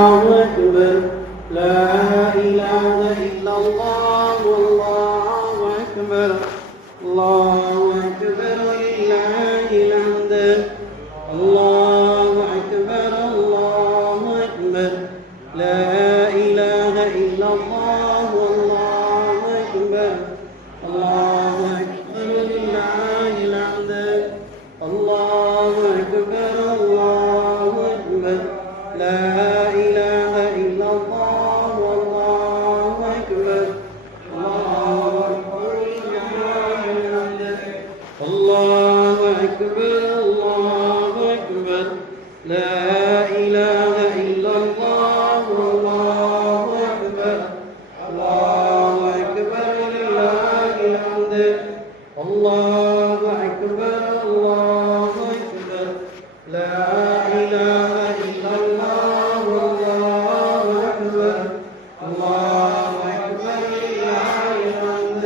الله أكبر لا إله إلا الله والله أكبر الله أكبر لله الحمد الله أكبر الله أكبر لا إله إلا الله والله أكبر الله أكبر لله الحمد الله أكبر الله أكبر لا إله إلا الله والله أكبر الله أكبر لله الحمد الله أكبر الله أكبر لا إله إلا الله والله أكبر الله أكبر لله الحمد الله أكبر الله أكبر لا إله إلا الله والله أكبر الله أكبر لله الحمد.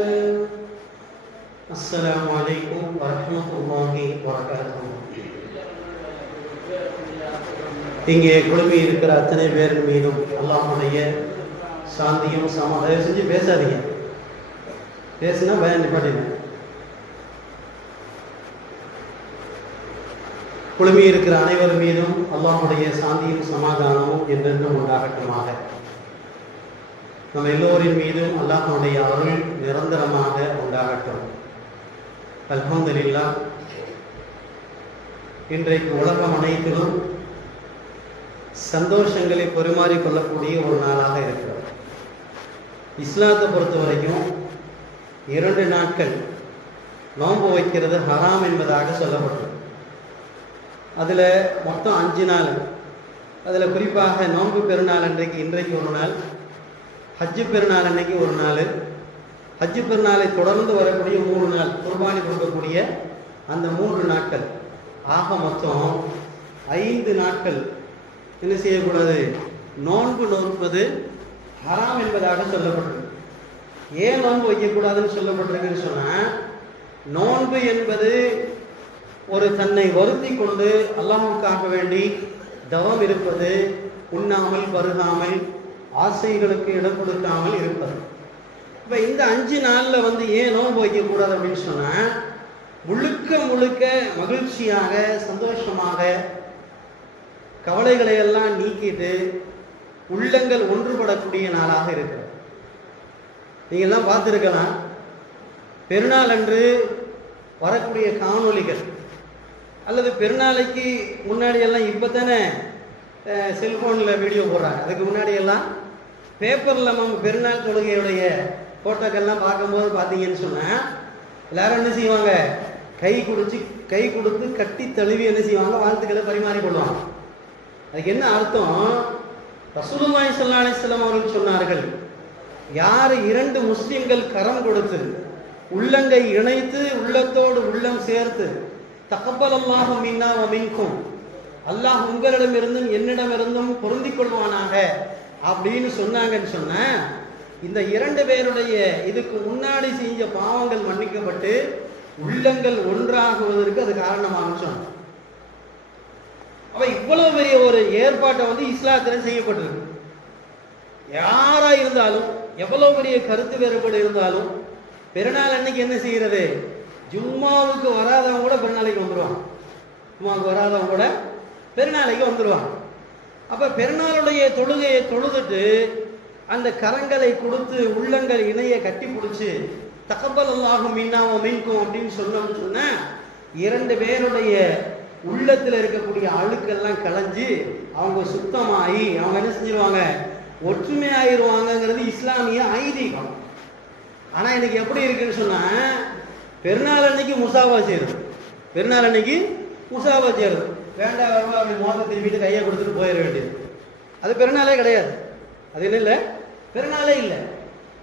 السلام عليكم ورحمة الله وبركاته. இங்கே குழுமி இருக்கிற அத்தனை பேர் மீதும் அல்லாஹ்வுடைய சாந்தியும் சமாதானம் செஞ்சு பேசாதீங்க. பேசுனா பயன் நிப்பாட்டிங்க. குழுமி இருக்கிற அனைவர் மீதும் அல்லாஹ்வுடைய சாந்தியும் சமாதானமும் என்றென்றும் உண்டாகட்டுமாக. நம்ம எல்லோரின் மீதும் அல்லாஹ்வுடைய அருள் நிரந்தரமாக உண்டாகட்டும். அல்ஹம்துலில்லாஹ். இன்றைக்கு உலகம் அனைத்திலும் சந்தோஷங்களை பரிமாறிக் கொள்ளக்கூடிய ஒரு நாளாக இருக்கிறது. இஸ்லாத்தை பொறுத்த வரைக்கும் 2 நாட்கள் நோன்பு வைக்கிறது ஹராம் என்பதாக சொல்லப்பட்டது. அதில் மொத்தம் 5 நாள். அதில் குறிப்பாக நோன்பு பெருநாள் அன்றைக்கு இன்றைக்கு ஒரு நாள், ஹஜ்ஜு பெருநாள் அன்னைக்கு ஒரு நாள், ஹஜ்ஜு பெருநாளை தொடர்ந்து வரக்கூடிய 3 நாள், குர்பானி கொடுக்கக்கூடிய அந்த 3 நாட்கள், ஆக மொத்தம் 5 நாட்கள் என்ன செய்யக்கூடாது, நோன்பு நோன்பது ஹராம் என்பதாக சொல்லப்பட்டிருக்கு. ஏன் நோன்பு வைக்கக்கூடாதுன்னு சொல்லப்பட்டிருக்குன்னு சொன்னால், நோன்பு என்பது ஒரு தன்னை வருத்தி கொண்டு அல்லாஹ்வுக்காக வேண்டி தவம் இருப்பது, உண்ணாமல் பருகாமல் ஆசைகளுக்கு இடம் கொடுக்காமல் இருப்பது. இப்போ இந்த 5 நாளில் ஏன் நோன்பு வைக்கக்கூடாது அப்படின்னு சொன்னால், முழுக்க முழுக்க மகிழ்ச்சியாக சந்தோஷமாக கவலைகளை எல்லாம் நீக்கிட்டு உள்ளங்கள் ஒன்றுபடக்கூடிய நாளாக இருக்கிறது. நீங்கள்லாம் பார்த்துருக்கலாம், பெருநாள் அன்று வரக்கூடிய காணொளிகள் அல்லது பெருநாளைக்கு முன்னாடியெல்லாம் இப்போ தானே செல்ஃபோனில் வீடியோ போடுறாங்க. அதுக்கு முன்னாடியெல்லாம் பேப்பரில் நம்ம பெருநாள் தொழுகையுடைய ஃபோட்டோக்கள்லாம் பார்க்கும்போது பார்த்தீங்கன்னு சொன்னால் எல்லாரும் என்ன செய்வாங்க, கை கொடுத்து கட்டி தழுவி என்ன செய்வாங்க, வாழ்த்துக்களை பரிமாறிக்கொள்வாங்க. அதுக்கு என்ன அர்த்தம், ரசூலுல்லாஹி ஸல்லல்லாஹு அலைஹி வஸல்லம் அவர்கள் சொன்னார்கள், யார் 2 முஸ்லிம்கள் கரம் கொடுத்து உள்ளங்கை இணைத்து உள்ளத்தோடு உள்ளம் சேர்த்து தகப்பலல்லாஹு மின்னா வ மின்கும், அல்லாஹ் உங்களிடமிருந்தும் என்னிடமிருந்தும் பொருந்திக் கொள்வானாக அப்படின்னு சொன்னாங்கன்னு சொன்ன, இந்த 2 பேருடைய இதுக்கு முன்னாடி செஞ்ச பாவங்கள் மன்னிக்கப்பட்டு உள்ளங்கள் ஒன்றாகுவதற்கு அது காரணமாக சொன்னாங்க. அப்ப இவ்வளவு பெரிய ஒரு ஏற்பாட்டை இஸ்லாத்தில் செய்யப்பட்டிருக்கு. யாரா இருந்தாலும், எவ்வளவு பெரிய கருத்து வேறுபாடு இருந்தாலும், பெருநாள் அன்னைக்கு என்ன செய்யறது, ஜும்மாவுக்கு வராதவங்க கூட பெருநாளைக்கு வந்துடுவாங்க. ஜும்மாவுக்கு வராதவங்க கூட பெருநாளைக்கு வந்துடுவாங்க. அப்ப பெருநாளுடைய தொழுகையை தொழுதுட்டு அந்த கரங்களை கொடுத்து உள்ளங்கள் இணைய கட்டி பிடிச்சி தகப்பலல்லாஹு மின்னா வ மின்கும் அப்படின்னு சொன்னோம்னு சொன்னா, 2 பேருடைய உள்ளத்தில் இருக்கக்கூடிய அழுக்கெல்லாம் களைஞ்சு அவங்க சுத்தமாகி அவங்க என்ன செஞ்சிருவாங்க, ஒற்றுமையாயிருவாங்கிறது இஸ்லாமிய ஐதீகம். ஆனால் இன்னைக்கு எப்படி இருக்குன்னு சொன்னால், பெருநாள் அன்னைக்கு முசாவா செய்யறது, பெருநாள் அன்னைக்கு முசாவா செய்யறது, வேண்டாம் வரவா அப்படி மோத திரும்பிட்டு கையை கொடுத்துட்டு போயிட வேண்டியது. அது பெருநாளே கிடையாது. அது என்ன இல்லை, பெருநாளே இல்லை.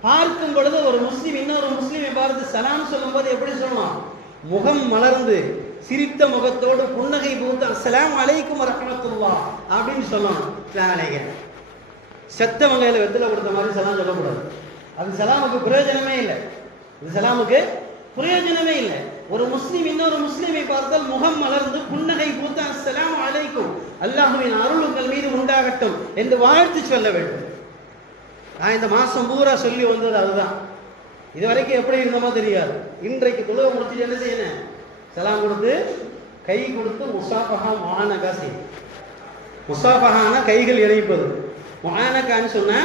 பார்க்கும் பொழுது ஒரு முஸ்லீம் இன்னொரு முஸ்லீமை பார்த்து சலாம் சொல்லும் போது எப்படி சொல்லணும், முகம் மலர்ந்து சிரித்த முகத்தோடு புன்னகை பூத்து அஸ்ஸலாமு அலைக்கும் வரஹ்மத்துல்லாஹ் அப்படின்னு சொல்லணும். செத்த வங்கையில வெத்தலை கொடுத்த மாதிரி சலாம் சொல்லக்கூடாது. அது சலாமுக்கு பிரயோஜனமே இல்லை. இது சலாமுக்கு பிரயோஜனமே இல்லை. ஒரு முஸ்லிம் இன்னொரு முஸ்லிமை பார்த்தால் முகம் மலர்ந்து புன்னகை பூத்து அஸ்ஸலாமு அலைக்கும், அல்லாஹ்வின் அருள் உங்கள் மீது உண்டாகட்டும் என்று வாழ்த்து சொல்ல வேண்டும். நான் இந்த மாசம் பூரா சொல்லி வந்தது அதுதான். இதுவரைக்கும் எப்படி இருந்தோமோ தெரியாது. இன்றைக்கு தொழுவ முடிச்சுட்டு என்ன செய்யணும்? சலாம் கொடுத்து கை கொடுத்து முசாஃபஹா முஆனகா செய்யணும். முசாஃபஹானா கைகள் இணைப்பது, முஆனகான்னு சொன்னா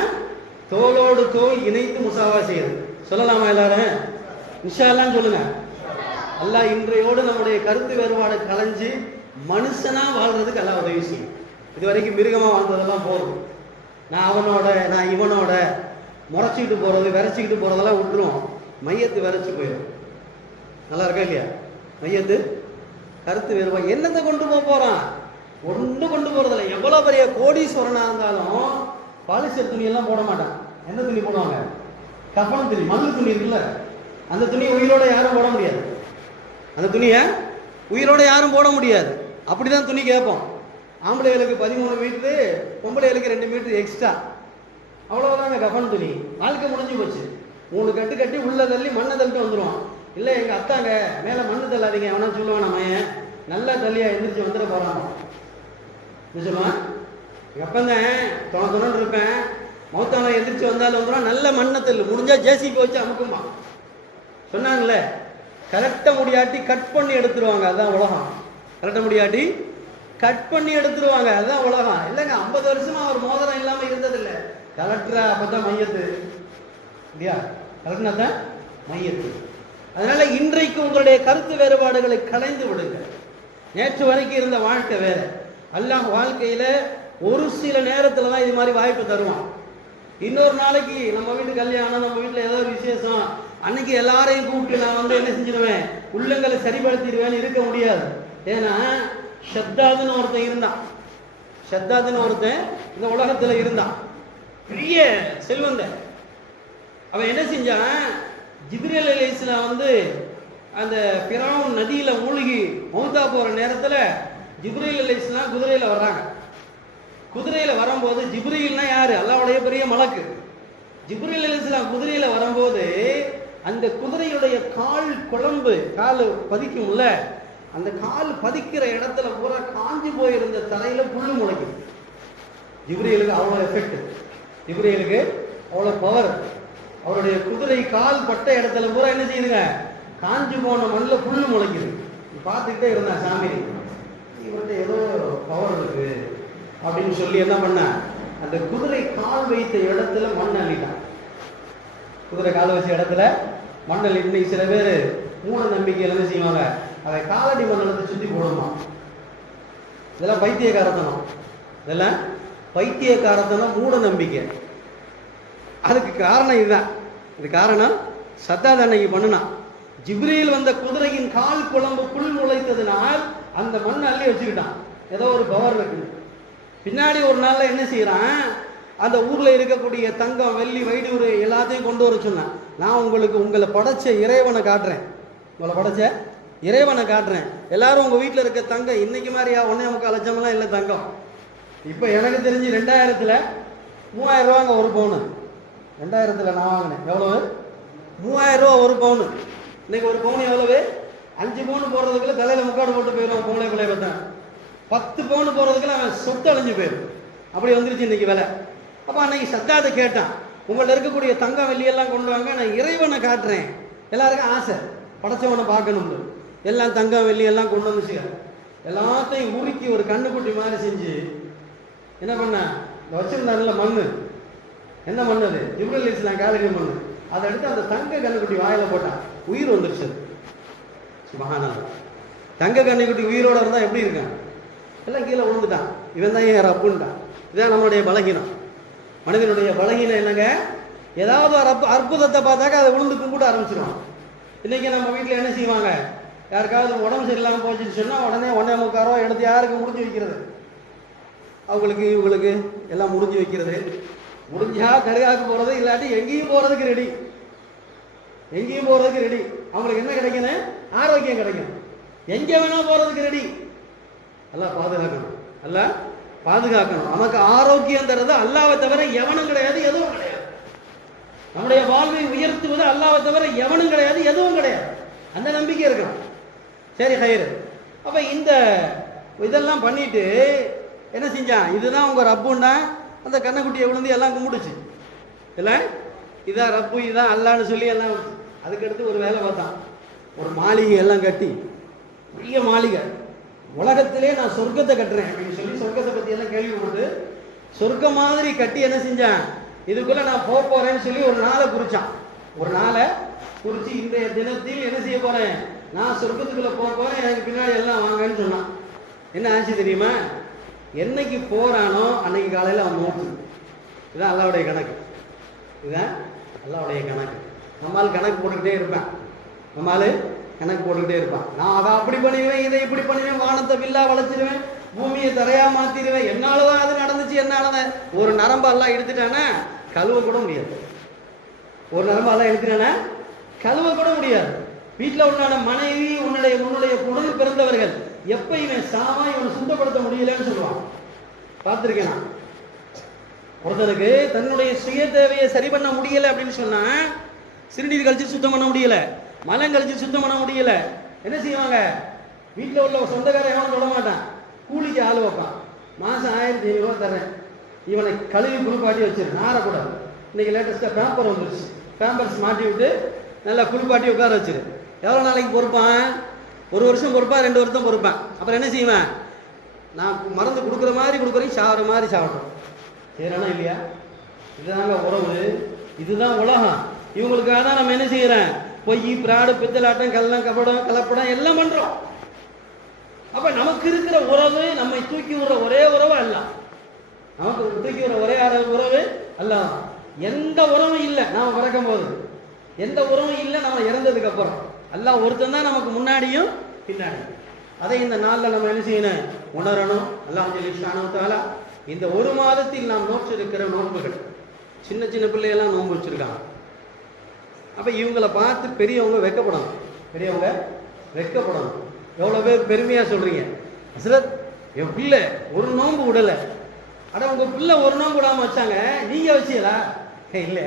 தோளோடு தோள் இணைத்து முசாஃபா செய்யறது. சொல்லலாமா எல்லாரும்? இன்ஷா அல்லாஹ் சொல்லுங்க. அல்லாஹ் இன்றையோடு நம்முடைய கருத்து வேறுபாடு கலைஞ்சு மனுஷனா வாழ்றதுக்கு அல்லாஹ் உதவி செய்யும். இது வரைக்கும் மிருகமா வாழ்ந்ததெல்லாம் போதும். நான் அவனோட நான் இவனோட முறைச்சிக்கிட்டு போறது விரைச்சிக்கிட்டு போறதெல்லாம் விட்டுரும். மையத்து விரைச்சி போயிடும். நல்லா இருக்கா இல்லையா? மையத்து கருத்து வேறுபாடு என்னத்தை கொண்டு போறான்? ஒன்றும் கொண்டு போறதில்லை. எவ்வளவு பெரிய கோடீஸ்வரனா இருந்தாலும் பாலிஸ்டர் துணியெல்லாம் போட மாட்டான். என்ன துணி போடுவாங்க? கஃபன் துணி, மண்ணு துணி இருக்குல்ல, அந்த துணியை உயிரோட யாரும் போட முடியாது. அந்த துணியை உயிரோட யாரும் போட முடியாது. அப்படிதான் துணி கேட்போம். ஆம்பளைகளுக்கு 13 மீட்டரு, பொம்பளைகளுக்கு 2 மீட்டர் எக்ஸ்ட்ரா, அவ்வளவுதாங்க கஃபன் துணி. வாழ்க்கை முடிஞ்சு போச்சு. 3 கட்டு கட்டி உள்ள தள்ளி மண்ணை தள்ளிட்டு வந்துடுவான். இல்லை எங்க அத்தாங்க மேல மண்ணு தள்ளாதீங்க அவனா சொல்லுவான். நம்ம நல்லா தள்ளியா எந்திரிச்சு வந்துட போறான் சொல்லுவான். எங்க அப்பந்தான் தொணன்னு இருப்பேன், மௌத்தான எந்திரிச்சு வந்தாலும் வந்துடும். நல்ல மண்ணை தள்ளு, முடிஞ்சா ஜேசிபி வச்சு அமுக்குமா சொன்னாங்களே. கரெக்டா முடியாட்டி கட் பண்ணி எடுத்துருவாங்க, அதுதான் உலகம். கரெக்டா முடியாட்டி கட் பண்ணி எடுத்துருவாங்க, அதுதான் உலகம். இல்லைங்க 50 வருஷமா அவர் மோதிரம் இல்லாம இருந்ததில்லை. கலெக்டரா அப்பதான் மையத்து இல்லையா? கலெக்டரா தான் மையத்து. அதனால இன்றைக்கு உங்களுடைய கருத்து வேறுபாடுகளை கலைந்து விடுங்க. நேற்று வரைக்கும் இருந்த வாழ்க்கை வேற. அல்லாஹ் வாழ்க்கையில ஒரு சில நேரத்துல தான் இது மாதிரி வாய்ப்பு தருவான். இன்னொரு நாளைக்கு நம்ம வீட்டு கல்யாணம், நம்ம வீட்டுல ஏதோ ஒரு விசேஷம், அன்னைக்கு எல்லாரையும் கூப்பிட்டு நான் என்ன செஞ்சிருவேன், உள்ளங்களை சரிபடுத்திடுவேன்னு இருக்க முடியாது. ஏன்னா ஷத்தாதுன்னு ஒருத்தன் இருந்தான். ஷத்தாதுன்னு ஒருத்தன் இந்த உலகத்துல இருந்தான், பெரிய செல்வந்த. அவன் என்ன செஞ்சான், ஜிப்ரீல் அலைஹிஸ்ஸலாம் அந்த ஃபிரௌன் நதியில மூழ்கி மௌத்தா போற நேரத்துல ஜிப்ரீல் அலைஹிஸ்ஸலாம் குதிரையில வர்றாங்க. குதிரையில வரும்போது, ஜிப்ரீல்னா யாரு? அல்லாஹ்வுடைய பெரிய மலக்கு. ஜிப்ரீல் அலைஹிஸ்ஸலாம் குதிரையில வரும்போது அந்த குதிரையுடைய கால் குழம்பு, கால் பதிக்கும்ல, அந்த கால் பதிக்கிற இடத்துல பூரா காஞ்சி போயிருந்த தலையில புல்லு முளைக்கும். ஜிப்ரீலுக்கு அவ்வளோ எஃபெக்ட், ஜிப்ரீலுக்கு அவ்வளோ பவர். அவருடைய குதிரை கால் பட்ட இடத்துல பூரா என்ன செய்யுதுங்க, காஞ்சி போன மண்ணில் புல்லு முளைக்குது. பார்த்துக்கிட்டே இருந்தான் சாமி, இவர்கிட்ட ஏதோ பவர் இருக்கு அப்படின்னு சொல்லி என்ன பண்ண, அந்த குதிரை கால் வைத்த இடத்துல மண் அள்ளிட்டான். குதிரை கால் வச்ச இடத்துல மண் அள்ளிட்டு, சில பேர் மூட நம்பிக்கையில் என்ன செய்வாங்க, அதை காலடி மண்டலத்தை சுற்றி போடணுமா. இதெல்லாம் பைத்தியக்காரத்தனம், இதெல்லாம் பைத்தியக்காரத்தனம், மூட நம்பிக்கை. அதுக்கு காரணம் இதுதான். இது காரணம் சத்தாத் அன்னைக்கு பண்ணுனான். ஜிப்ரீல் வந்த குதிரையின் கால் குழம்பு புல் முளைத்ததுனால் அந்த மண்ணை அள்ளி வச்சுக்கிட்டான். ஏதோ ஒரு பவர் இருக்கு. பின்னாடி ஒரு நாள்ல என்ன செய்யறான், அந்த ஊர்ல இருக்கக்கூடிய தங்கம், வெள்ளி, வைடூர் எல்லாத்தையும் கொண்டு வர சொன்னான். நான் உங்களை படைச்ச இறைவனை காட்டுறேன், உங்களை படைச்ச இறைவனை காட்டுறேன். எல்லாரும் உங்க வீட்டில் இருக்க தங்கம் இன்னைக்கு மாதிரியா 1.25 லட்சம்லாம் இல்லை தங்கம். இப்போ எனக்கு தெரிஞ்சு 2000ல் 3000 ரூபாங்க ஒரு பவுனு. 2000ல் நான் வாங்கினேன். எவ்வளவு? 3000 ரூபா ஒரு பவுனு. இன்னைக்கு ஒரு பவுன் எவ்வளவு? 5 பவுன் போடுறதுக்குள்ள தலையில முக்காடு போட்டு போயிடுவான் பொம்பளை பிள்ளை பார்த்தேன். 10 பவுன் போடுறதுக்குள்ள அவன் சொத்து அழிஞ்சு போயிடும். அப்படி வந்துருச்சு இன்னைக்கு விலை. அப்போ அன்னைக்கு சத்தாத்தை கேட்டான், உங்கள்ட்ட இருக்கக்கூடிய தங்கம் வெள்ளியெல்லாம் கொண்டு வாங்க, நான் இறைவனை காட்டுறேன். எல்லாருக்கும் ஆசை படைச்சவனை பார்க்கணும்னு. எல்லாம் தங்கம் வெள்ளி எல்லாம் கொண்டு வந்துச்சு. எல்லாத்தையும் உருக்கி ஒரு கண்ணுக்குட்டி மாதிரி செஞ்சு என்ன பண்ண, வச்சிருந்தாங்கல்ல மண்ணு, என்ன மண் அது? ஜிப்ரீல் அலைஹிஸ்ஸலாம் காலடி மண்ணு. அதை எடுத்து அந்த தங்க கண்ணுக்குட்டி வாயில போட்டான், உயிர் வந்துருச்சு. சுப்ஹானல்லாஹ். தங்க கண்ணுக்குட்டி உயிரோட இருந்தா எப்படி இருக்கான்? எல்லாம் கீழே விழுந்துட்டான். இவன் தான் ஏன் ரப்புன்ட்டான். இதான் நம்மளுடைய பலகீனம். மனிதனுடைய பலகீனம் என்னங்க, ஏதாவது ஒரு அற்புதத்தை பார்த்தாக்க அதை விழுந்து கும்பிட ஆரம்பிச்சிருவான். இன்னைக்கு நம்ம வீட்டில் என்ன செய்வாங்க, யாருக்காவது உடம்பு சரியில்லாமல் போச்சுன்னு சொன்னால் உடனே 1.25 ரூபா எடுத்து யாருக்கு முடிஞ்சு வைக்கிறது, அவங்களுக்கு இவங்களுக்கு எல்லாம் முடிஞ்சு வைக்கிறது. முடிஞ்சா தர்காவுக்கு போகிறது, இல்லாட்டி எங்கேயும் போகிறதுக்கு ரெடி, எங்கேயும் போகிறதுக்கு ரெடி. அவங்களுக்கு என்ன கிடைக்கணும்? ஆரோக்கியம் கிடைக்கும். எங்கே வேணா போகிறதுக்கு ரெடி. எல்லாம் பாதுகாக்கணும், எல்லாம் பாதுகாக்கணும். நமக்கு ஆரோக்கியம் தர்றது அல்லாஹ்வை தவிர எவனும் கிடையாது, எதுவும் கிடையாது. நம்முடைய வாழ்வை உயர்த்துவது அல்லாஹ்வை தவிர எவனும் கிடையாது, எதுவும் கிடையாது. அந்த நம்பிக்கை இருக்கணும். சரி கயிறு. அப்போ இந்த இதெல்லாம் பண்ணிட்டு என்ன செஞ்சான், இதுதான் உங்கள் ரப்புன்னா அந்த கண்ணக்குட்டியை விழுந்து எல்லாம் கும்பிடுச்சு. இல்லை இதான் ரப்பு இதான் அல்லான்னு சொல்லி எல்லாம். அதுக்கடுத்து ஒரு வேலை பார்த்தான், ஒரு மாளிகை எல்லாம் கட்டி, பெரிய மாளிகை, உலகத்திலே நான் சொர்க்கத்தை கட்டுறேன் அப்படின்னு சொல்லி சொர்க்கத்தை பற்றி எல்லாம் கேள்விப்பட்டு சொர்க்கம் மாதிரி கட்டி என்ன செஞ்சான், இதுக்குள்ளே நான் போக போகிறேன்னு சொல்லி ஒரு நாளை குறித்தான். ஒரு நாளை குறித்து இன்றைய தினத்தில் என்ன செய்ய போகிறேன், நான் சொர்க்கத்துக்குள்ளே போக போகிறேன், எனக்கு பின்னாடி எல்லாம் வாங்கன்னு சொன்னான். என்ன ஆச்சு தெரியுமா, என்னைக்கு போகிறானோ அன்னைக்கு காலையில் அவன் நோட்டு. இதுதான் அல்லாவுடைய கணக்கு, இதுதான் அல்லாவுடைய கணக்கு. நம்மால் கணக்கு போட்டுக்கிட்டே இருப்பேன், நம்மால் கணக்கு போட்டுக்கிட்டே இருப்பான். நான் அதை அப்படி பண்ணுவேன், இதை இப்படி பண்ணுவேன், வானத்தை வில்லா வளைச்சிருவேன், பூமியை தரையா மாத்திடுவேன், என்னாலதான் அது நடந்துச்சு, என்னாலதான். ஒரு நரம்பு எல்லாம் எடுத்துட்டானா கழுவ கூட முடியாது. ஒரு நரம்பு எல்லாம் எடுத்துட்டானா கழுவ கூட முடியாது. வீட்டில் உன்னான மனைவி, உன்னுடைய உடல் பிறந்தவர்கள் எப்ப இவன் சாமா இவனை சுத்தப்படுத்த முடியலன்னு சொல்லுவான். பார்த்துருக்கேன் நான். ஒருத்தனுக்கு தன்னுடைய சுய தேவையை சரி பண்ண முடியல அப்படின்னு சொன்னா, சிறுநீர் கழிச்சு சுத்தம் பண்ண முடியல, மலம் கழிச்சு சுத்தம் பண்ண முடியல, என்ன செய்வாங்க, வீட்டில் உள்ள சொந்தக்காரன் எவனும் தொட மாட்டான், கூலிக்கு ஆள் வைப்பான். மாதம் 1500 தர்றேன், இவனை கழுவி குளிப்பாட்டி வச்சிரு, நாரக்கூடாது. இன்னைக்கு லேட்டஸ்ட்டாக பேம்பர் வந்துருச்சு, பேம்பர்ஸ் மாட்டி விட்டு நல்லா குளிப்பாட்டி உட்கார வச்சிரு. எவ்வளோ நாளைக்கு பொறுப்பான், 1 வருஷம் பொறுப்பான், 2 வருஷம் பொறுப்பான். அப்புறம் என்ன செய்வேன், நான் மருந்து கொடுக்குற மாதிரி கொடுக்குறேன், சாப்பிட்ற மாதிரி சாப்பிட்றோம். செய்யறானா இல்லையா? இதுதாங்க உறவு, இதுதான் உலகம். இவங்களுக்காக தான் நம்ம என்ன செய்யறேன், பொய், பிராடு, பித்தலாட்டம், கள்ளம், கலப்படம் எல்லாம் பண்றோம். அப்ப நமக்கு இருக்கிற உறவு, நம்மை தூக்கி விடுற ஒரே உறவு அல்ல, நமக்கு தூக்கி விடுற ஒரே உறவு அல்ல. எந்த உறவும் இல்லை நாம பிறக்கும் போது, எந்த உறவும் இல்லை நம்ம இறந்ததுக்கு அப்புறம். அல்லாஹ் ஒருத்தன் தான் நமக்கு முன்னாடியும் பின்னாடி. அதை இந்த நாளில் நம்ம என்ன செய்யணும், உணரணும். அல்லாஹ் ஜல்லிஷானு தஆலா இந்த ஒரு மாதத்தில் நாம் நோற்று இருக்கிற நோன்புகள், சின்ன சின்ன பிள்ளையெல்லாம் நோன்பு வச்சிருக்காங்க. அப்ப இவங்களை பார்த்து பெரியவங்க வெக்கப்படணும், பெரியவங்க வெக்கப்படணும். எவ்வளோ பேர் பெருமையா சொல்றீங்க, ஹஸ்ரத் என் பிள்ளை ஒரு நோன்பு விடல. அட உங்க பிள்ளை ஒரு நோன்பு விடாம வச்சாங்க, நீங்க வச்சீங்களா? இல்லை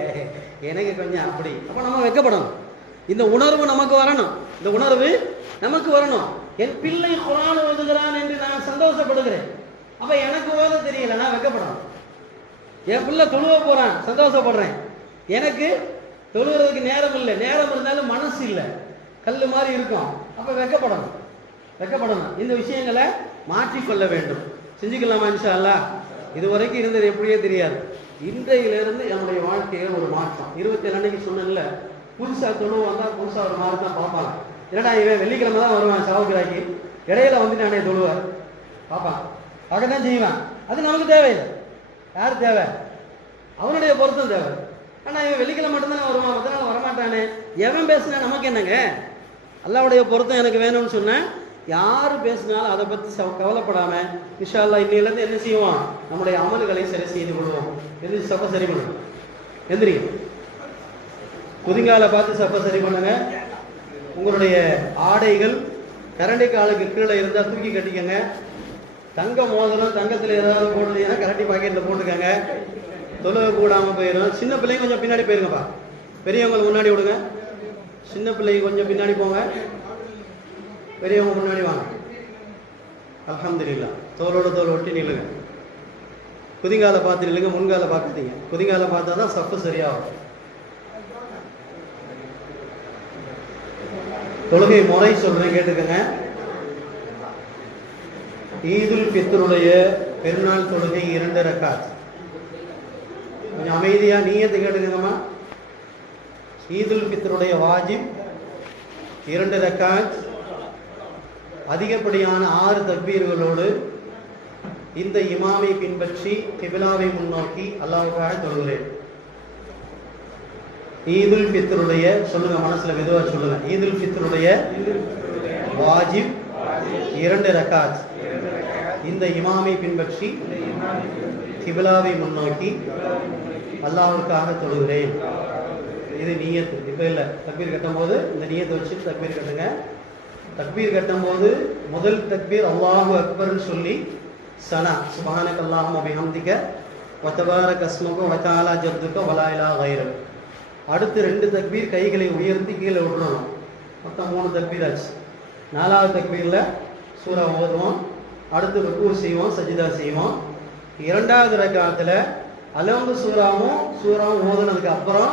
எனக்கு கொஞ்சம் அப்படி. அப்ப நம்ம வெக்கப்படணும். இந்த உணர்வு நமக்கு வரணும், இந்த உணர்வு நமக்கு வரணும். என் பிள்ளை குர்ஆன் ஓதுகிறான் என்று நான் சந்தோஷப்படுகிறேன், அப்ப எனக்கு ஓத தெரியல, நான் வெக்கப்படணும். என் பிள்ளை தொழுவ போறான், சந்தோஷப்படுறேன், எனக்கு தொழுகிறதுக்கு நேரம் இல்லை, நேரம் இருந்தாலும் மனசு இல்லை, கல்லு மாதிரி இருக்கும். அப்ப வெக்கப்படணும், வெக்கப்படணும். இந்த விஷயங்களை மாற்றிக்கொள்ள வேண்டும். செஞ்சுக்கலாமா இன்ஷா அல்லாஹ்? இதுவரைக்கும் இருந்தது எப்படியே தெரியாது. இன்றையிலிருந்து என்னுடைய வாழ்க்கையில் ஒரு மாற்றம். 27 அன்னைக்கு சொன்னேன்ல, புதுசாக தொழுவு வந்தால் புதுசாக ஒரு மாதிரி தான் பார்ப்பாங்க. இல்லைடா இவன் வெள்ளிக்கிழமை தான் வருவான் சாவுக்கிராக்கி, இடையில வந்துட்டு அன்னைய தொழுவார் பார்ப்பான், பார்க்க தான் செய்வான். அது நமக்கு தேவையில்லை. யார் தேவை? அவனுடைய பொருத்தம் தேவை. ஆனால் இவன் வெள்ளிக்கிழமை மட்டும்தானே வருவான், மற்ற நாள் வரமாட்டானே, எவன் பேசுனா நமக்கு என்னங்க? அல்லாவுடைய பொருத்தம் எனக்கு வேணும்னு சொன்னேன். யார் பேசினாலும் அதை பற்றி கவலைப்படாம இன்ஷா அல்லாஹ் இன்னையிலேருந்து என்ன செய்வோம், நம்முடைய அமல்களை சரி செய்து கொள்வோம். எது சப்ப சரி பண்ணுங்க, எந்திரிங்க, குதிங்கால பார்த்து சப்ப சரி பண்ணுங்க. உங்களுடைய ஆடைகள் கரண்டி காலுக்கு கீழே இருந்தால் தூக்கி கட்டிக்கங்க. தங்க மோதிரம் தங்கத்தில் ஏதாவது போட்டுட்டீங்கன்னா கரண்டி பாக்கெட்டில் போட்டுக்கங்க, தொழுக கூடாமல் போயிடும். சின்ன பிள்ளைங்க கொஞ்சம் பின்னாடி போயிருங்கப்பா, பெரியவங்களை முன்னாடி விடுங்க. சின்ன பிள்ளைங்க கொஞ்சம் பின்னாடி போங்க, பெரியவங்க முன்னாடி வாங்க. அல்ஹம்துலில்லாஹ். தோளோட தோல் ஒட்டி நில்லுங்க. குதிங்கால பார்த்து நில்லுங்க, முன்கால பார்த்துட்டீங்க. குதிங்கால பார்த்தா தான் சப்பு சரியாகும். தொழுகை முறை சொல்றேன், கேட்டுக்கங்க. ஈதுல் ஃபித்ருடைய பெருநாள் தொழுகை 2 ரக்காத். கொஞ்சம் அமைதியா நீயத்தை கேட்டுக்கங்கம்மா. ஈதுல் ஃபித்ருடைய வாஜிப் 2 ரக்காத், அதிகப்படியான 6 தக்பீர்களோடு இந்த இமாமை பின்பற்றி கிபிலாவை முன்னோக்கி அல்லாஹ்வுக்காக தொழுகிறேன். ஈதுல் ஃபித்ருடைய சொல்லுங்க, மனசுல மெதுவா சொல்லுங்க. ஈதுல் ஃபித்ருடைய வாஜிப் 2 ரக்காத், இந்த இமாமை பின்பற்றி கிபிலாவை முன்னோக்கி அல்லாஹ்வுக்காக தொழுகிறேன். இது நியத்து. இப்போ இல்லை, தக்பீர் கட்டும் போது இந்த நியத்தை வச்சு தக்பீர் கட்டுங்க. தக்பீர் கட்டும் போது முதல் தக்பீர் அல்லாஹு அக்பர்னு சொல்லி சனா சுப்ஹானக அல்லாஹும்ம பிஹம்திக வ தபாரக அஸ்முக வ தஆலா ஜத்துக வ லா இலாஹ கைருக். அடுத்து 2 தக்பீர் கைகளை உயர்த்தி கீழே விடணும். மொத்தம் 3 தக்பீர் ஆச்சு. 4வது தக்பீரில் சூரா ஓதுவோம், அடுத்து ருக்கு செய்வோம், சஜிதா செய்வோம். 2வது ரக்காத்தில் அல்ஹம்து சூறாவும் ஓதுனதுக்கு அப்புறம்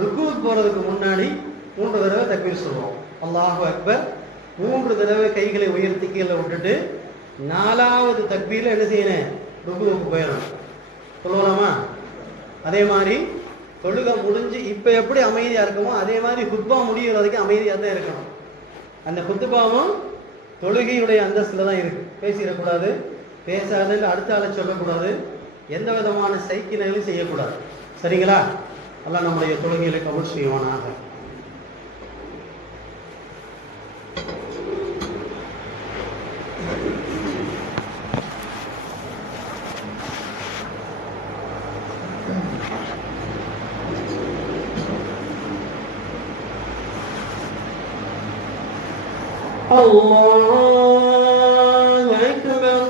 ருக்குவுக்கு போகிறதுக்கு முன்னாடி 3 தடவை தக்பீர் சொல்லுவோம். அல்லாஹு அக்பர் 3 தடவை கைகளை உயர்த்தி கீழே விட்டுட்டு 4வது தக்பீரில் என்ன செய்யணும், ருக்குவுக்கு போயிடணும். சொல்லுவோமா? அதே மாதிரி தொழுகை முடிஞ்சு இப்போ எப்படி அமைதியாக இருக்கமோ அதே மாதிரி குத்பா முடிகிற வரைக்கும் அமைதியாக தான் இருக்கணும். அந்த குத்துபாவும் தொழுகையுடைய அந்தஸ்தில் தான் இருக்குது. பேசிடக்கூடாது, பேசாததில் அடுத்த ஆளை சொல்லக்கூடாது, எந்த விதமான சைக்கிளையும் செய்யக்கூடாது. சரிங்களா? அல்லாஹ் நம்முடைய தொழுகைகளை கபூல் செய்வானாக. الله أكبر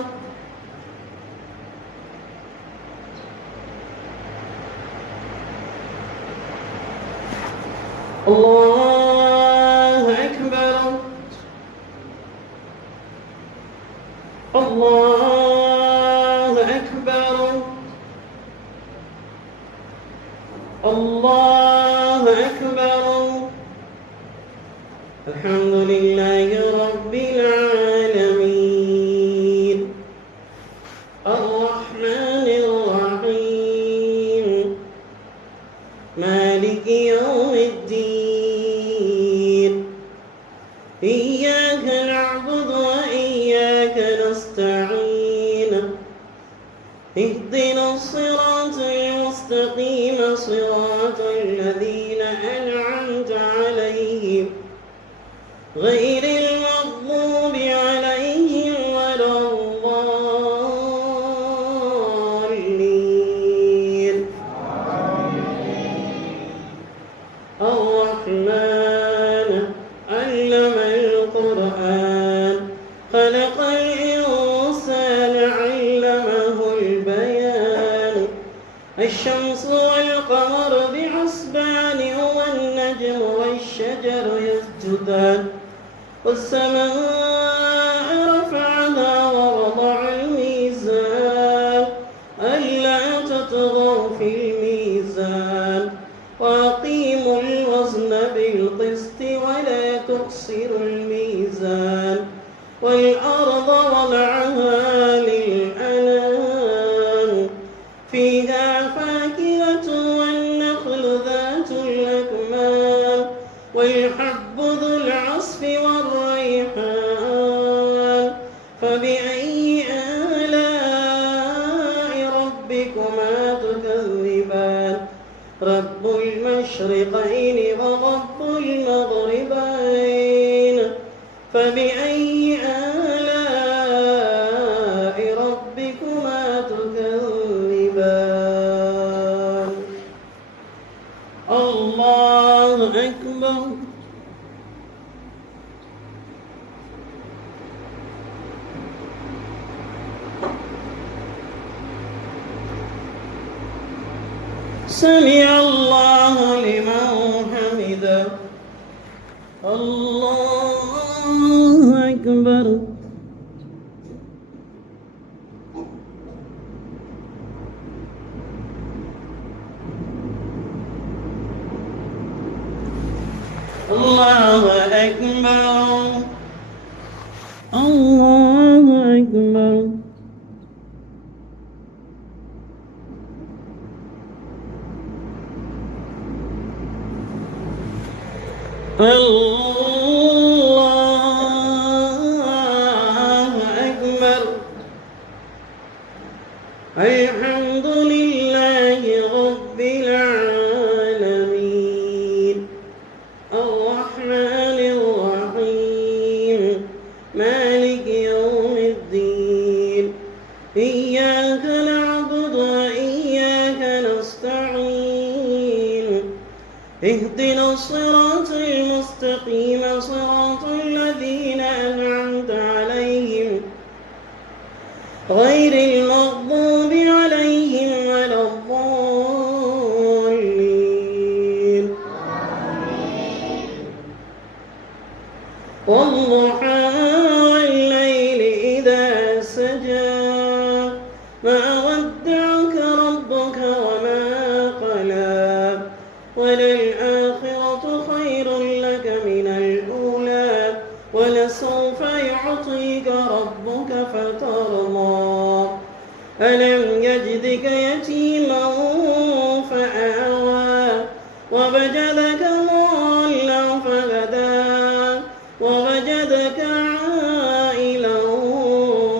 الله أكبر الله أكبر الله أكبر. الحمد لله رب العالمين الرحمن الرحيم مالك يوم الدين إياك نعبد وإياك نستعين اهدنا الصراط المستقيم صراط الذين أنعمت عليهم غير المغضوب عليهم ولا الضالين. الرحمن علم القرآن خلق الإنسان علمه البيان الشمس والقمر بحسبان والنجم والشجر يسجدان والسماء رفعها ووضع الميزان ألا تطغوا في الميزان وأقيموا الوزن بالقسط ولا تخسروا الميزان والأرض وضعها للأنام فيها فاكهة والنخل ذات الأكمام والحب ذو العصف والريحان فبأي آلاء ربكما تكذبان رب المشرقين ورب المغربين فبأي آلاء ربكما تكذبان. الله أكبر. سمع الله لمن حمده. الله أكبر. الله أكبر. الله أكبر. الله أكبر. الحمد لله رب العالمين الرحمن الرحيم مالك يوم الدين إياك نعبد وإياك نستعين اهدنا الصراط المستقيم صراط الذين أنعمت عليهم غير المغضوب عليهم ولا الضالين. والضحى وللآخرة خير لك من الأولى ولسوف يعطيك ربك فترضى ألم يجدك يتيما فآوى ووجدك ضالا فهدى ووجدك عائلا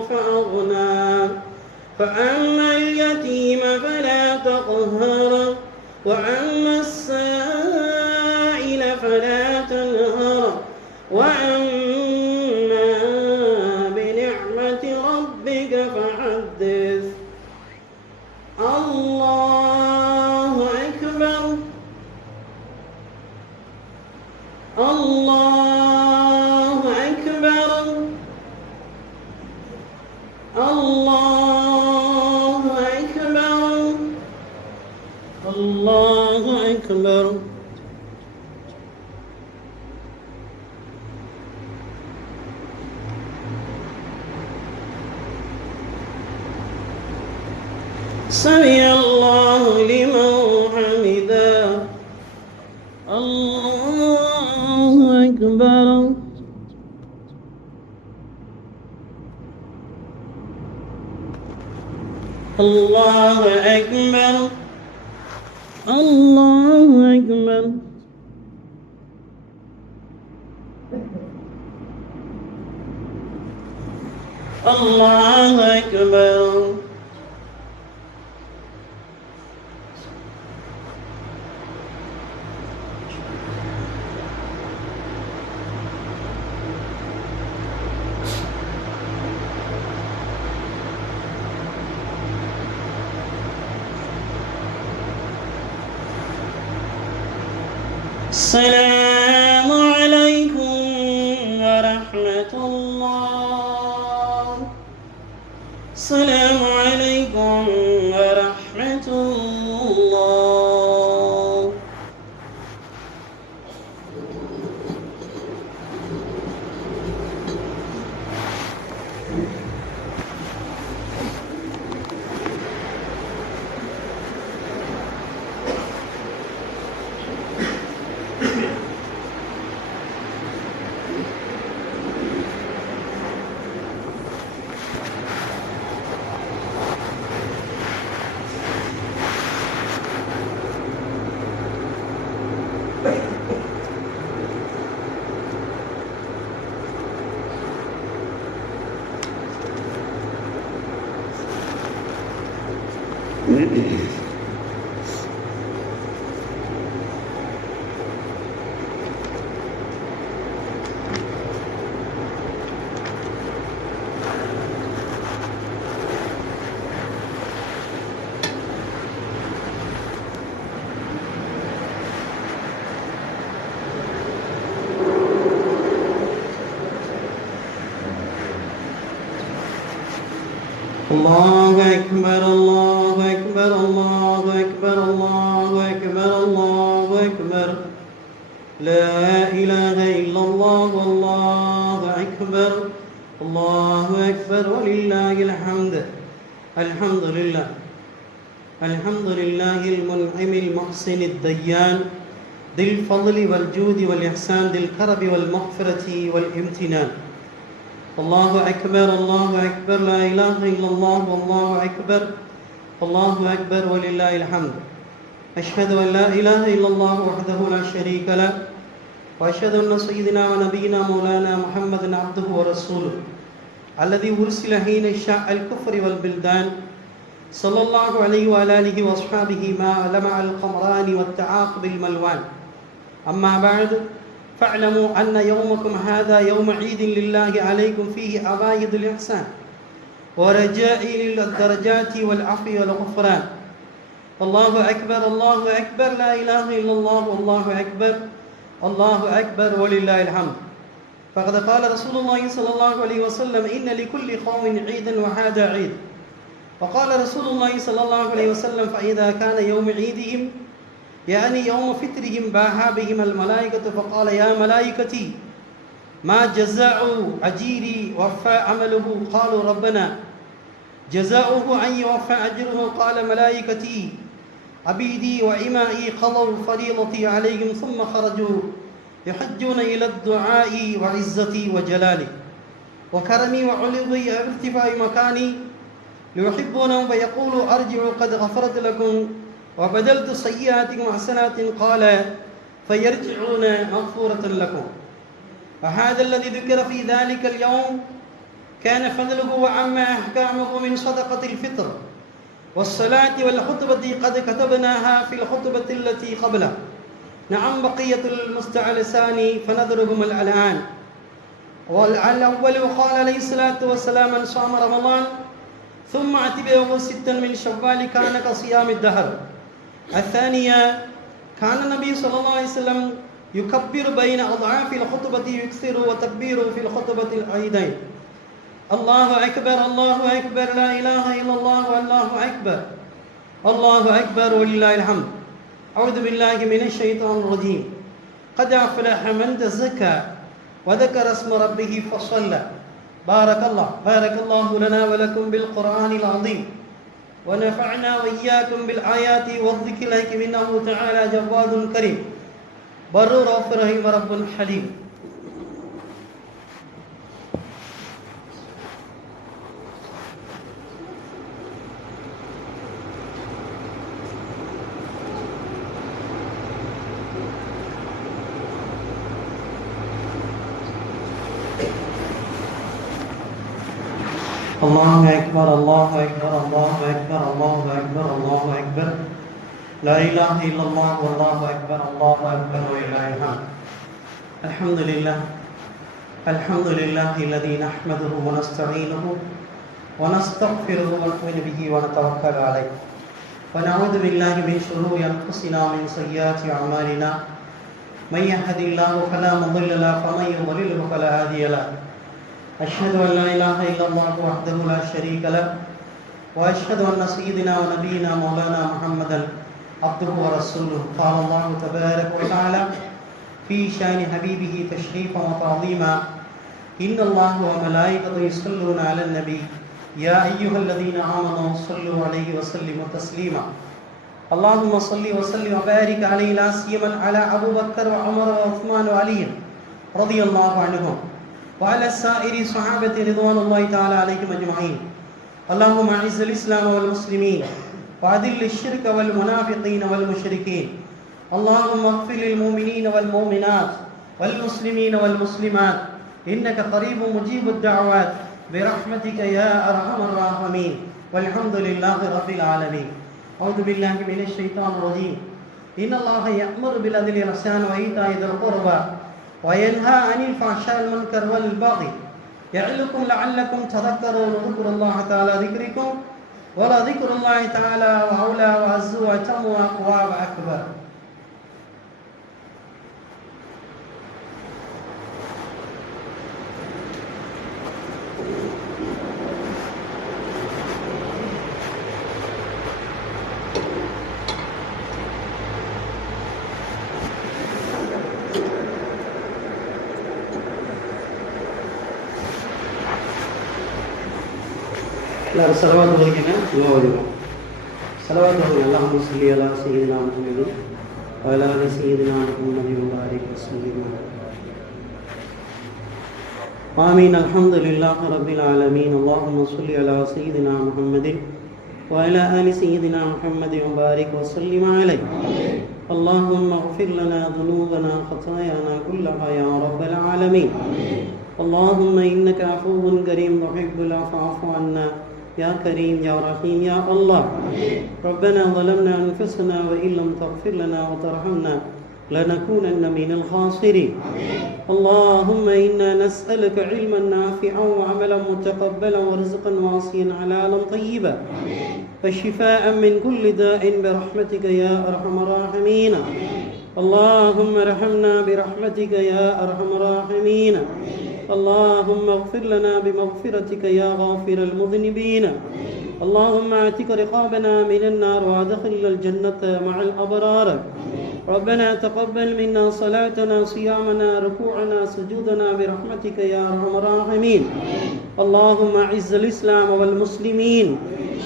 فأغنى فأما اليتيم فلا تقهر وأما السائل فلا تنهر وأما بنعمة ربك فحدث الله أكبر الله أكبر الله أكبر الله أكبر سمع الله لمن حمده الله أكبر الله أكبر الله أكبر الله أكبر السلام عليكم ورحمة الله السلام عليكم ورحمة الله الله أكبر الله أكبر الله أكبر الله أكبر الله أكبر لا إله إلا الله والله أكبر الله أكبر ولله الحمد الحمد لله الحمد لله المنعم المحسن الديان ذي الفضل والجود والإحسان ذي الكرم والمغفرة والامتنان الله أكبر الله أكبر لا إله إلا الله والله أكبر الله أكبر ولله الحمد أشهد أن لا إله إلا الله وحده لا شريك له وأشهد أن سيدنا ونبينا مولانا محمد عبده ورسوله الذي أرسل حين شاء الكفر والبلدان صلى الله عليه وعلى آله وأصحابه ما لمع القمران والتعاقب الملوان أما بعد فاعلموا أن يومكم هذا يوم عيد لله عليكم فيه عوايد الإحسان ورجاء للدرجات والعفو والغفران الله أكبر الله أكبر لا إله إلا الله والله أكبر الله أكبر ولله الحمد فقد قال رسول الله صلى الله عليه وسلم إن لكل قوم عيدا وهذا عيد وقال رسول الله صلى الله عليه وسلم فإذا كان يوم عيدهم يعني يوم فطرهم باها بهم الملائكة فقال يا ملائكتي ما جزاء أجيري وفى عمله قالوا ربنا جزاؤه أن يوفى أجره قال ملائكتي عبيدي وإمائي قضوا فريضتي عليهم ثم خرجوا يحجون إلى الدعاء وعزتي وجلالي وكرمي وعلوي وارتفاع مكاني ليحبونهم فيقولوا أرجعوا قد غفرت لكم وبدلت سيئاتكم حسنات قال فيرجعون مغفورة لكم. وهذا الذي ذكر في ذلك اليوم كان فضله وعم أحكامه من صدقة الفطر والصلاة والخطبة قد كتبناها في الخطبة التي قبله. نعم بقية المستعلسان فنذرهم الآن. والأول قال عليه الصلاة والسلام من صام رمضان ثم أتبعه 6 من شوال كان كصيام الدهر. الثانية كان النبي صلى الله عليه وسلم يكبر بين أضعاف الخطبة يكثر وتكبير في الخطبة العيدين. الله أكبر الله أكبر لا إله إلا الله والله أكبر الله أكبر ولله الحمد. أعوذ بالله من الشيطان الرجيم. قد أفلح من تزكى وذكر اسم ربه فصلى. بارك الله لنا ولكم بالقرآن العظيم ونفعنا وإياكم بالآيات والذكر الحكيم إنه تعالى جواد كريم بر رؤوف رحيم رب حليم. الله أكبر الله أكبر الله أكبر الله أكبر الله أكبر لا إله إلا الله والله أكبر الله أكبر ولله الحمد. الحمد لله الذي نحمده ونستعينه ونستغفره ونؤمن به ونتوكل عليه ونعوذ بالله من شرور أنفسنا ومن سيئات أعمالنا من يهد الله فلا مضل له ومن يضلل فلا هادي له. أشهد أن لا إله إلا الله وحده لا شريك له وأشهد أن سيدنا ونبينا مولانا محمدا عبده ورسوله. قال الله تبارك وتعالى في شأن حبيبه تشريفا وتعظيما إن الله وملائكته يصلون على النبي يا أيها الذين آمنوا صلوا عليه وسلموا تسليما. اللهم صل وسلم وبارك عليه لا سيما على أبو بكر وعمر وعثمان وعلي رضي الله عنهم وعلى سائر صحابة رضوان الله تعالى عليهم أجمعين. اللهم أعز الإسلام والمسلمين وأذل الشرك والمنافقين والمشركين. اللهم اغفر للمؤمنين والمؤمنات والمسلمين والمسلمات إنك قريب مجيب الدعوات برحمتك يا أرحم الراحمين والحمد لله رب العالمين. أعوذ بالله من الشيطان الرجيم. إن الله يأمر بالعدل والإحسان وإيتاء ذي القربى وينهى عن الفحشاء والمنكر والبغي يعظكم لعلكم تذكرون. اذكروا الله تعالى ذكركم ولذكر الله تعالى وأولى وأعز وأتم وأقوى وأكبر. எல்லாரும் செலவாத்து வரைக்குங்க துவா வரைக்கும் செலவாத்து வரைக்கும். அல்லாஹும்ம ஸல்லி அலா சய்யிதினா முஹம்மதின் வ அலா ஆலி சய்யிதினா முஹம்மதின் வ பாரிக் வஸல்லிம். ஆமீன். அல்ஹம்துலில்லாஹி ரப்பில் ஆலமீன். அல்லாஹும்ம ஸல்லி அலா சய்யிதினா முஹம்மதின் வ அலா ஆலி சய்யிதினா முஹம்மதின் வ பாரிக் வஸல்லிம் அலைஹி. اللهم اغفر لنا ذنوبنا خطايانا كلها يا رب العالمين. اللهم إنك عفو كريم تحب العفو فاعف عنا يا كريم يا رحيم يا الله. ربنا ظلمنا أنفسنا وإن لم تغفر لنا وترحمنا لنكونن من الخاسرين. اللهم إنا نسألك علما نافعا وعملا متقبلا ورزقا واسعا حلالا طيبا وشفاء من كل داء برحمتك يا أرحم الراحمين. اللهم ارحمنا برحمتك يا أرحم الراحمين. اللهم اغفر لنا بمغفرتك يا غافر المذنبين. اللهم اعتق رقابنا من النار وادخلنا الجنة مع الأبرار. ربنا تقبل منا صلاتنا صيامنا ركوعنا سجودنا برحمتك يا أرحم الراحمين. اللهم أعز الإسلام والمسلمين.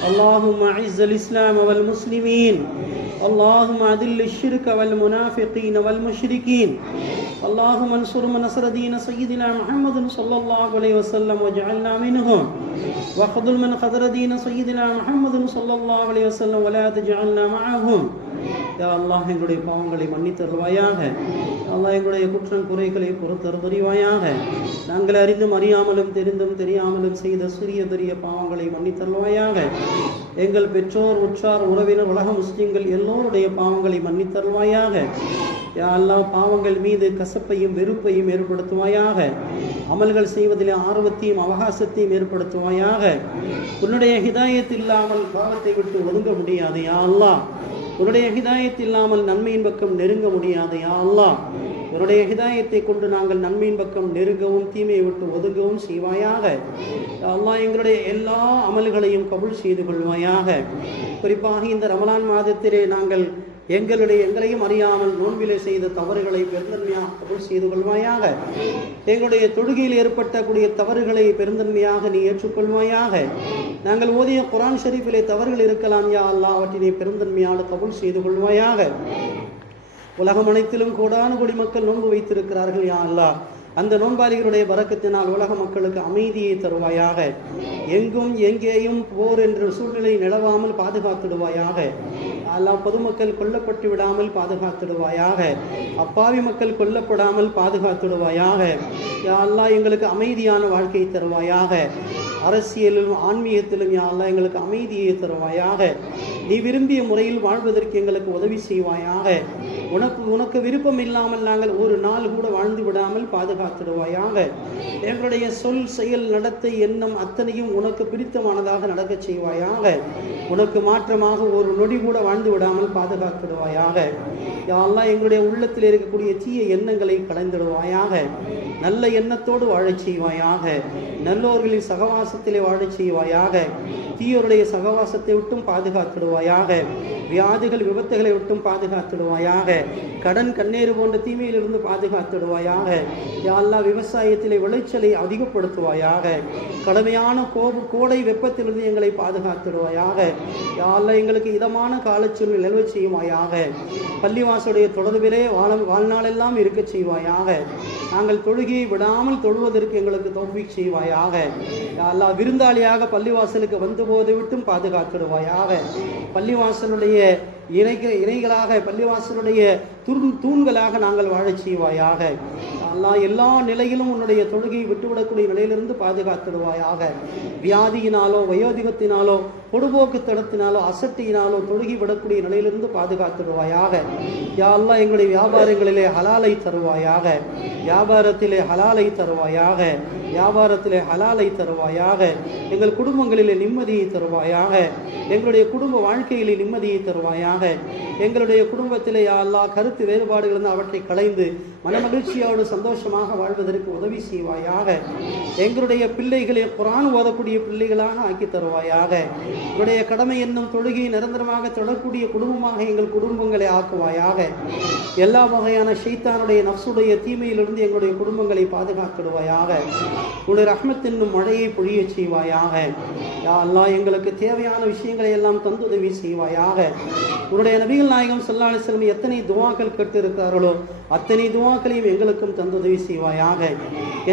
اللهم أعز الإسلام والمسلمين. اللهم أذل الشرك والمنافقين والمشركين اللهم انصر من نصر دين سيدنا محمد صلى الله عليه وسلم واجعلنا منهم وخذل من خذل دين سيدنا محمد صلى الله عليه وسلم ولا تجعلنا معهم யா அல்லாஹ் எங்களுடைய பாவங்களை மன்னித்தருள்வாயாக. அல்லாஹ் எங்களுடைய குற்றம் குறைகளை பொறுத்தருள்வாயாக. நாங்கள் அறிந்தும் அறியாமலும் தெரிந்தும் தெரியாமலும் செய்த சிறிய பெரிய பாவங்களை மன்னித்தருள்வாயாக. எங்கள் பெற்றோர் உற்றார் உறவினர் உலக முஸ்லிம்கள் எல்லோருடைய பாவங்களை மன்னித்தருள்வாயாக. யா அல்லாஹ் பாவங்கள் மீது கசப்பையும் வெறுப்பையும் ஏற்படுத்துவாயாக. அமல்கள் செய்வதில் ஆர்வத்தையும் அவகாசத்தையும் ஏற்படுத்துவாயாக. உன்னுடைய ஹிதாயத் இல்லாமல் பாவத்தை விட்டு ஒதுங்க முடியாது யா அல்லாஹ். உன்னுடைய ஹிதாயத் இல்லாமல் நன்மையின் பக்கம் நெருங்க முடியாது யா அல்லாஹ். உன்னுடைய ஹிதாயத்தை கொண்டு நாங்கள் நன்மையின் பக்கம் நெருங்கவும் தீமையை விட்டு ஒதுங்கவும் செய்வாயாக. யா அல்லாஹ் எங்களுடைய எல்லா அமல்களையும் கபூல் செய்து கொள்வாயாக. குறிப்பாக இந்த ரமலான் மாதத்திலே நாங்கள் எங்களையும் அறியாமல் நோன்பிலே செய்த தவறுகளை பெருந்தன்மையாக கபூல் செய்து கொள்வாயாக. எங்களுடைய தொழுகையில் ஏற்பட்டக்கூடிய தவறுகளை பெருந்தன்மையாக நீ ஏற்றுக்கொள்வாயாக. நாங்கள் ஓதிய குர்ஆன் ஷரீஃபிலே தவறுகள் இருக்கலாம் யா அல்லாஹ், அவற்றினை பெருந்தன்மையாக கபூல் செய்து கொள்வாயாக. உலகம் அனைத்திலும் கோடானு கோடி மக்கள் நோன்பு வைத்திருக்கிறார்கள் யா அல்லாஹ். அந்த நோன்பாளிகளுடைய பரக்கத்தினால் உலக மக்களுக்கு அமைதியை தருவாயாக. எங்கும் எங்கேயும் போர் என்ற சூழ்நிலை நிலவாமல் பாதுகாத்துடுவாயாக. அல்லாஹ் பொதுமக்கள் கொல்லப்பட்டு விடாமல் பாதுகாத்துடுவாயாக. அப்பாவி மக்கள் கொல்லப்படாமல் பாதுகாத்துடுவாயாக. யா அல்லாஹ் எங்களுக்கு அமைதியான வாழ்க்கை தருவாயாக. அரசியலிலும் ஆன்மீகத்திலும் யா அல்லாஹ் எங்களுக்கு அமைதியை தருவாயாக. நீ விரும்பிய முறையில் வாழ்வதற்கு எங்களுக்கு உதவி செய்வாயாக. உனக்கு விருப்பம் இல்லாமல் நாங்கள் ஒரு நாள் கூட வாழ்ந்து விடாமல் பாதுகாத்துடுவாயாக. எங்களுடைய சொல் செயல் நடத்தை எண்ணம் அத்தனையும் உனக்கு பிடித்தமானதாக நடக்க செய்வாயாக. உனக்கு மாற்றமாக ஒரு நொடி கூட வாழ்ந்து விடாமல் பாதுகாத்துடுவாயாக. யா அல்லாஹ் எங்களுடைய உள்ளத்தில் இருக்கக்கூடிய தீய எண்ணங்களை கலைந்திடுவாயாக. நல்ல எண்ணத்தோடு வாழச் செய்வாயாக. நல்லோர்களின் சகவாசத்திலே வாழச் செய்வாயாக. தீயோருடைய சகவாசத்தை விட்டும் பாதுகாத்துடுவாயாக. வியாதிகள் விபத்துகளை விட்டும் பாதுகாத்துடுவாயாக. கடன் கண்ணீர் போன்ற தீமையிலிருந்து பாதுகாத்துடுவாயாக. யா அல்லாஹ் விவசாயத்திலே விளைச்சலை அதிகப்படுத்துவாயாக. கடுமையான கோடை வெப்பத்திலிருந்து எங்களை பாதுகாத்துடுவாயாக. யா அல்லாஹ் எங்களுக்கு இதமான காலச்சூழ்நிலை நிலவ செய்வாயாக. பள்ளிவாசலுடைய தொடர்பிலே வாழ்நாளெல்லாம் இருக்க செய்வாயாக. நாங்கள் தொழுகையை விடாமல் தொழுவதற்கு எங்களுக்கு தௌஃபீக் செய்வாயாக. யா அல்லாஹ் விருந்தாளியாக பள்ளிவாசலுக்கு வந்தபோது விட்டும் பாதுகாத்துடுவாயாக. பள்ளிவாசலுடைய இணைகளாக பள்ளிவாசலுடைய தூண்களாக நாங்கள் வாழச் செய்வாயாக. அல்லாஹ் எல்லா நிலையிலும் உன்னுடைய தொழுகையை விட்டுவிடக்கூடிய நிலையிலிருந்து பாதுகாத்துடுவாயாக. வியாதியினாலோ வயோதிகத்தினாலோ பொடுபோக்குத்தனத்தினாலோ அசட்டியினாலோ தொழுகி விடக்கூடிய நிலையிலிருந்து பாதுகாத்துடுவாயாக. யா அல்லாஹ் எங்களுடைய வியாபாரங்களிலே ஹலாலை தருவாயாக. வியாபாரத்திலே ஹலாலை தருவாயாக. வியாபாரத்திலே ஹலாலை தருவாயாக. எங்கள் குடும்பங்களிலே நிம்மதியை தருவாயாக. எங்களுடைய குடும்ப வாழ்க்கையிலே நிம்மதியை தருவாயாக. எங்களுடைய குடும்பத்திலே யா அல்லாஹ் கருத்து வேறுபாடுகள் இருந்து அவற்றை களைந்து மனமகிழ்ச்சியோடு சந்தோஷமாக வாழ்வதற்கு உதவி செய்வாயாக. எங்களுடைய பிள்ளைகளை குர்ஆன் ஓதக்கூடிய பிள்ளைகளாக ஆக்கி தருவாயாக. உன்னுடைய கடமை என்னும் தொழுகையை நிரந்தரமாக தொடரக்கூடிய குடும்பமாக எங்கள் குடும்பங்களை ஆக்குவாயாக. எல்லா வகையான ஷைத்தானுடைய நஃப்சுடைய தீமையிலிருந்து எங்களுடைய குடும்பங்களை பாதுகாத்துடுவாயாக. உன்னுடைய ரஹ்மத் என்னும் மழையை பொழிய செய்வாயாக. யா அல்லாஹ் எங்களுக்கு தேவையான விஷயங்களை எல்லாம் தந்துதவி செய்வாயாக. உன்னுடைய நபிகள் நாயகம் ஸல்லல்லாஹு அலைஹி வஸல்லம் எத்தனை துஆக்கள் கேட்டிருக்கிறார்களோ அத்தனை துஆக்களையும் எங்களுக்கும் தந்துதவி செய்வாயாக.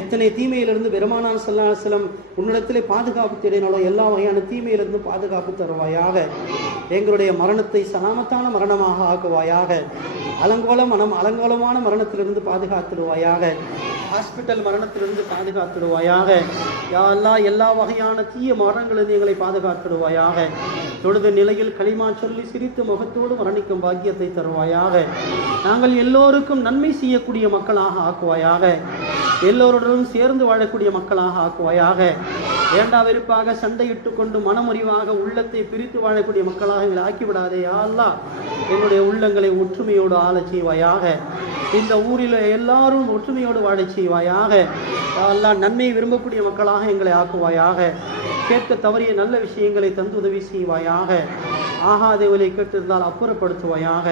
எத்தனை தீமையிலிருந்து பெருமானார் ஸல்லல்லாஹு அலைஹி வஸல்லம் உன்னிடத்திலே பாதுகாப்பு தேடினாலோ எல்லா வகையான தீமையிலிருந்து பாதுகாப்பு தருவாயாக. எங்களுடைய மரணத்தை சலாமத்தான மரணமாக ஆக்குவாயாக. அலங்கோலமான மரணத்திலிருந்து பாதுகாத்துடுவாயாக. ஹாஸ்பிட்டல் மரணத்திலிருந்து பாதுகாத்துடுவாயாக. யா அல்லாஹ் எல்லா வகையான தீய மரணங்களிலிருந்து எங்களை பாதுகாத்துடுவாயாக. தொழுத நிலையில் களிமா சொல்லி சிரித்து முகத்தோடு மரணிக்கும் பாக்கியத்தை தருவாயாக. நாங்கள் எல்லோருக்கும் நன்மை செய்யக்கூடிய மக்களாக ஆக்குவாயாக. எல்லோருடனும் சேர்ந்து வாழக்கூடிய மக்களாக ஆக்குவாயாக. வேண்டா வெறுப்பாக சண்டையிட்டு கொண்டு மனமுறிவாக உள்ளத்தை பிரித்து வாழக்கூடிய மக்களாக எங்களை ஆக்கிவிடாதே யா அல்லாஹ். எங்களுடைய உள்ளங்களை ஒற்றுமையோடு ஆளச் செய்வாயாக. இந்த ஊரில் எல்லாரும் ஒற்றுமையோடு வாழச் செய்வாயாக. யா அல்லாஹ் நன்மை விரும்பக்கூடிய மக்களாக எங்களை ஆக்குவாயாக. கேட்க தவறிய நல்ல விஷயங்களை தந்து உதவி செய்வாயாக. ஆகாதேவலை கேட்டிருந்தால் அப்புறப்படுத்துவாயாக.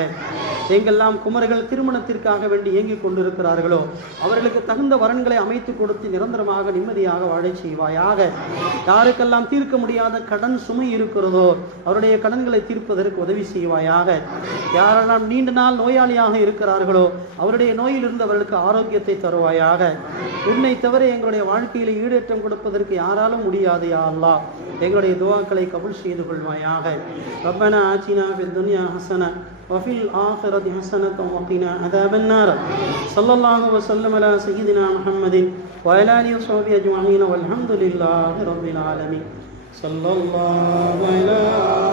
எங்கெல்லாம் குமர்கள் திருமணத்திற்காக வேண்டி இயங்கிக் கொண்டிருக்கிறார்களோ அவர்களுக்கு தகுந்த வரன்களை அமைத்து கொடுத்து நிரந்தரமாக நிம்மதியாக வாழச் செய்வாயாக. யாருக்கெல்லாம் தீர்க்க முடியாத கடன் சுமை இருக்கிறதோ அவருடைய கடன்களை தீர்ப்பதற்கு உதவி செய்வாயாக. யாரெல்லாம் நீண்ட நாள் நோயாளியாக இருக்கிறார்களோ அவருடைய நோயிலிருந்து அவர்களுக்கு ஆரோக்கியத்தை தருவாயாக. உன்னை தவிர எங்களுடைய வாழ்க்கையில் ஈடேற்றம் கொடுப்பதற்கு யாராலும் முடியாது யா அல்லாஹ். எங்களுடைய துஆக்களை கபூல் செய்து கொள்வாயாக. ரப்பனா ஆத்தினா ஃபித் துன்யா ஹஸனா وفي الآخرة حسنة وقنا عذاب النار. صلى الله وسلم على سيدنا محمد وعلى آله وصحبه أجمعين والحمد لله رب العالمين. صلى الله على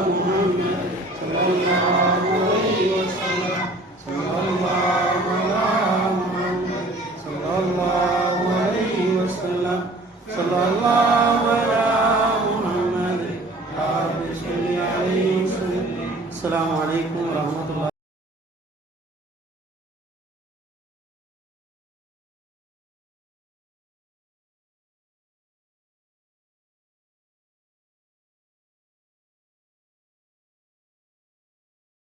محمد صلى الله عليه وسلم صلى الله على محمد صلى الله عليه وسلم صلى الله على محمد. السلام عليكم ورحمة الله.